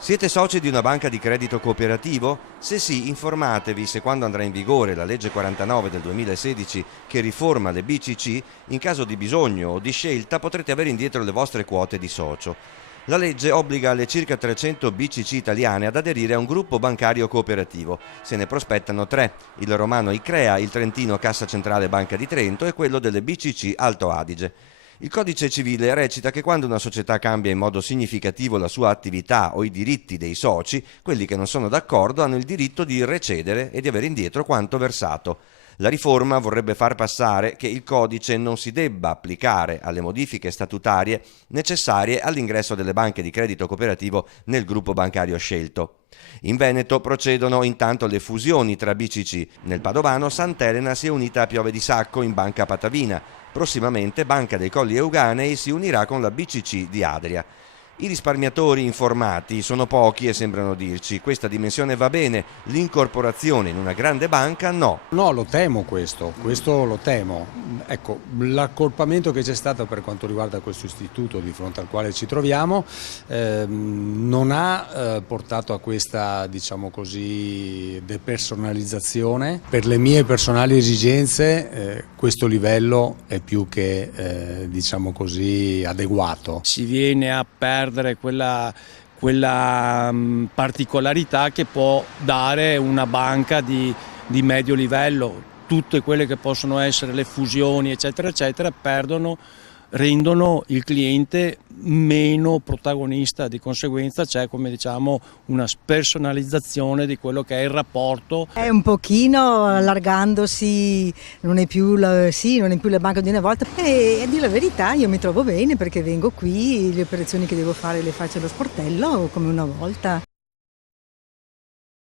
Siete soci di una banca di credito cooperativo? Se sì, informatevi se quando andrà in vigore la legge 49 del 2016 che riforma le BCC, in caso di bisogno o di scelta potrete avere indietro le vostre quote di socio. La legge obbliga le circa 300 BCC italiane ad aderire a un gruppo bancario cooperativo. Se ne prospettano tre: il romano Icrea, il trentino Cassa Centrale Banca di Trento e quello delle BCC Alto Adige. Il codice civile recita che quando una società cambia in modo significativo la sua attività o i diritti dei soci, quelli che non sono d'accordo hanno il diritto di recedere e di avere indietro quanto versato. La riforma vorrebbe far passare che il codice non si debba applicare alle modifiche statutarie necessarie all'ingresso delle banche di credito cooperativo nel gruppo bancario scelto. In Veneto procedono intanto le fusioni tra BCC. Nel padovano Sant'Elena si è unita a Piove di Sacco in Banca Patavina. Prossimamente Banca dei Colli Euganei si unirà con la BCC di Adria. I risparmiatori informati sono pochi e sembrano dirci: questa dimensione va bene, l'incorporazione in una grande banca no. No, lo temo questo lo temo. Ecco, l'accorpamento che c'è stato per quanto riguarda questo istituto di fronte al quale ci troviamo non ha portato a questa, diciamo così, depersonalizzazione. Per le mie personali esigenze questo livello è più che, diciamo così, adeguato. Si viene a perdere quella particolarità che può dare una banca di medio livello. Tutte quelle che possono essere le fusioni eccetera eccetera rendono il cliente meno protagonista, di conseguenza c'è, come diciamo, una spersonalizzazione di quello che è il rapporto. È un pochino allargandosi, non è più la banca di una volta, e a dire la verità io mi trovo bene perché vengo qui, le operazioni che devo fare le faccio allo sportello come una volta.